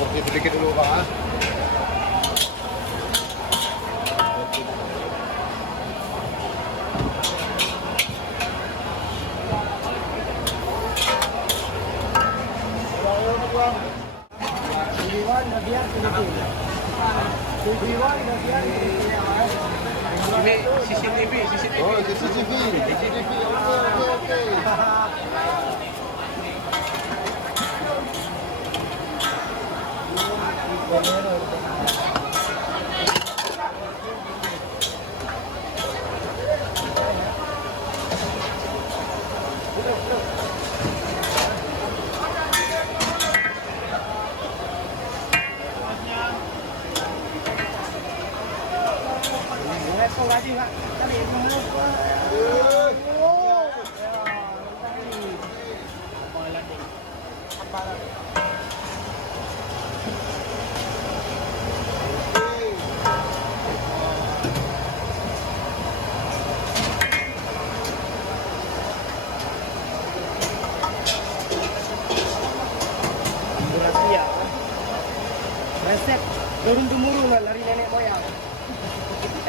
Porsi sedikit dulu Bang ha. Ini CCTV. Oh, CCTV. Okey. Resep turun-temurun dari nenek moyang.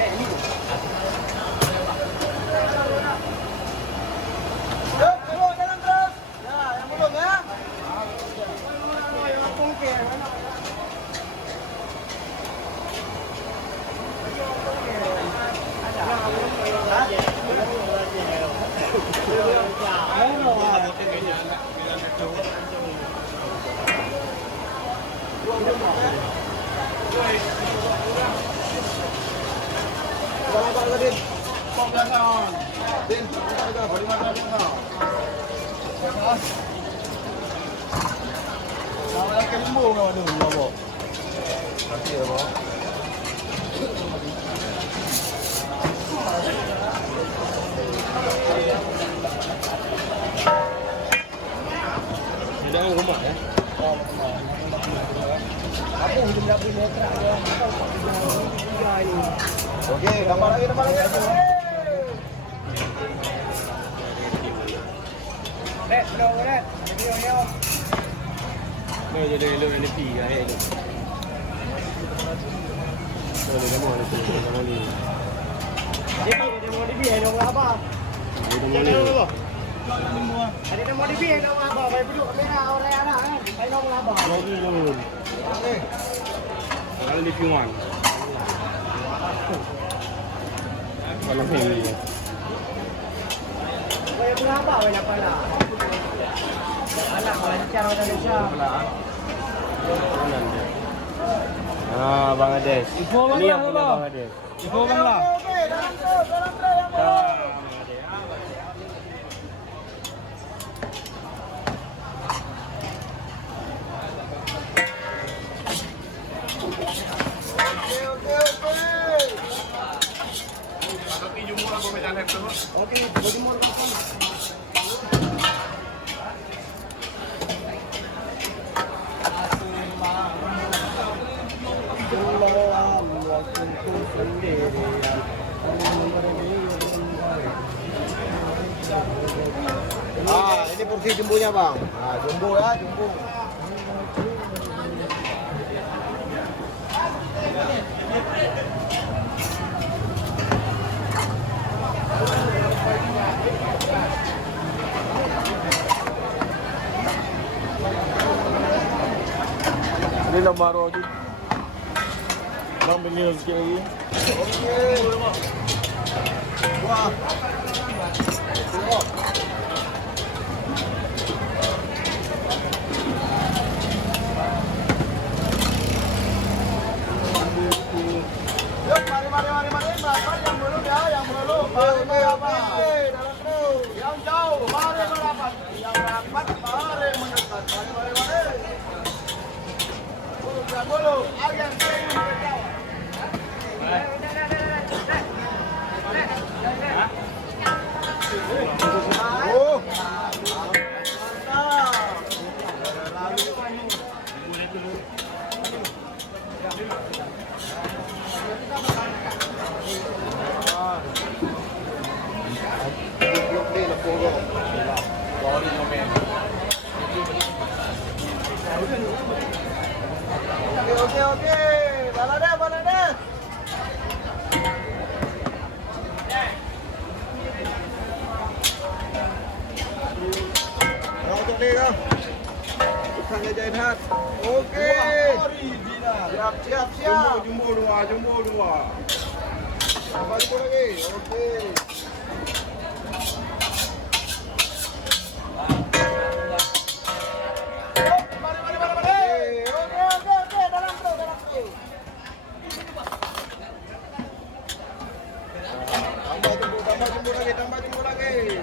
Ini. Yuk, jalan terus. Ya, yang belum ya. Din, kita balik mana kita? Nak kelmo kau ada apa? Nanti apa? Jangan rumah ya. Aku hidup dari metra dia. Okey, gambar lagi. Red, red. Video. Mau jadi elok ini tiga elok. Boleh kamu ada tu kamu ni. Jadi dia modify elok apa? Jangan elok. Ada dia modify elok apa? Baik dulu kamera orang anak kan. Baik elok apa? Lagi jangan. Okey. Kalau di Piuan. Kalau ni. Baik berapa banyak pala? Anak lancar orang desa. Bangladesh. Ini yang punya Bangladesh. Ibu bangla. Dalam terus yang belum. Okey, berjemur kapan? Ini porsi jumbonya bang. Jumbo ya, jumbo. Ini nombor tu. Bang beli sikit lagi. Okey. Wah. Tengok. Yuk, mari. Berapa yang belum ya? Yang belum. Mari apa? Dalam terus. Yang jauh. Mari merapat. Yang rapat. Mari mendekat. Mari. Bulu. Agen. Oh. Okey. Balada. Untuk ni kau. Bukan aja Inhat. Okey. Siap. Jumbo dua. Tambah jumbo lagi. Okey. Mari. Okey. Dalam tu. Tambah jumbo lagi.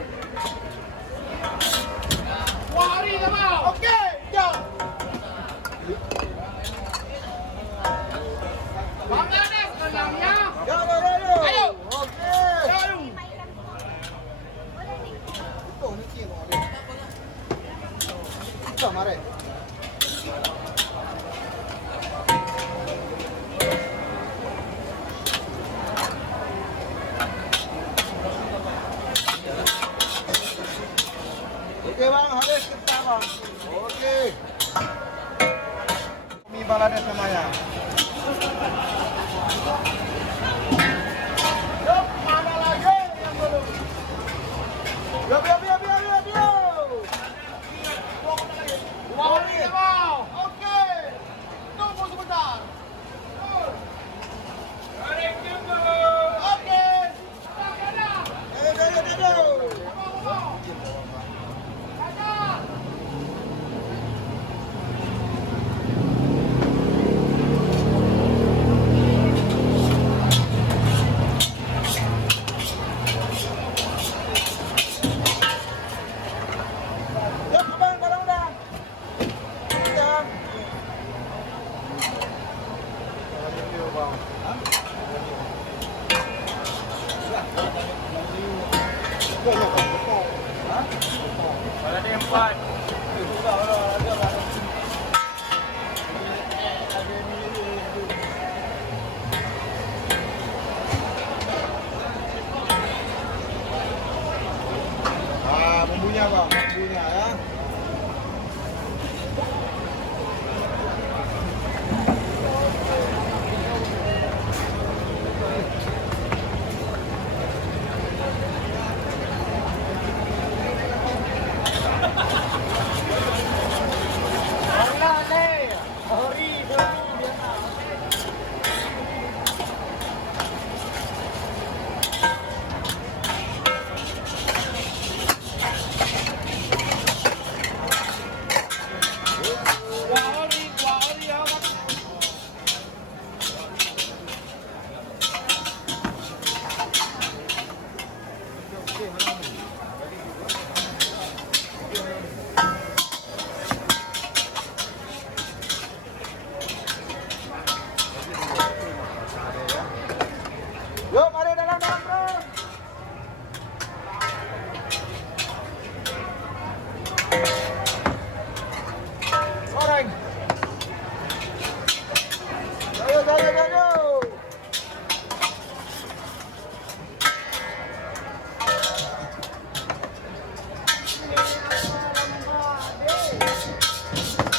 Wari dah mau. Okey, jom. Bangladesh menangnya. Jom. Ayo. Okey. Ayo. Itu ni kira dia. Jom, mari. Okey bang, habis kita bang. Okey. Mi Bangladesh namanya. Yup, mana lagi yang belum? Yup. Wari dah mau. Okey. Tunggu sebentar. Okey. Ayo. Yup, abang, dalam dah. Dah. Pada dia 4. Bumbunya bang, ya. Bangladesh. Hori biasa. Yuk, mari dalam bro. Goreng. Ayo.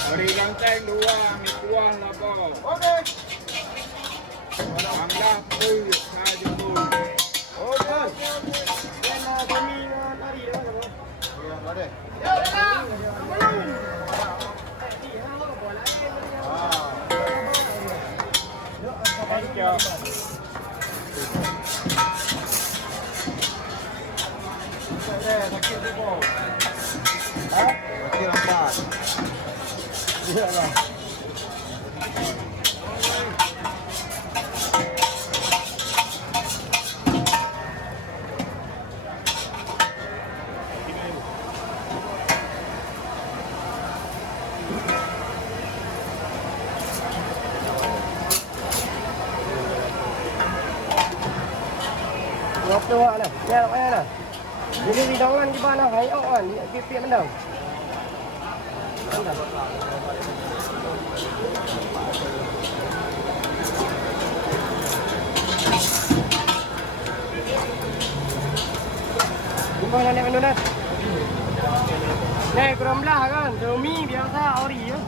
Hari ganteng 2, mi kuah lapa. Okey. Anglah pul, saya jumbo. Okey. Dan kami lari dah. Ya, mari. Yo, dah. Belum. Ah. Thank you. Sakit tu. Ha? Sakit lambat. Iyalah. Ngọc đồ nè, nghe đâu nghe nè. Jadi hidangan di mana hai awak kan, dia pipik mendang. Mendang. Gimana nih menurut? Nih kurang belah kan, demi biasa ori ya.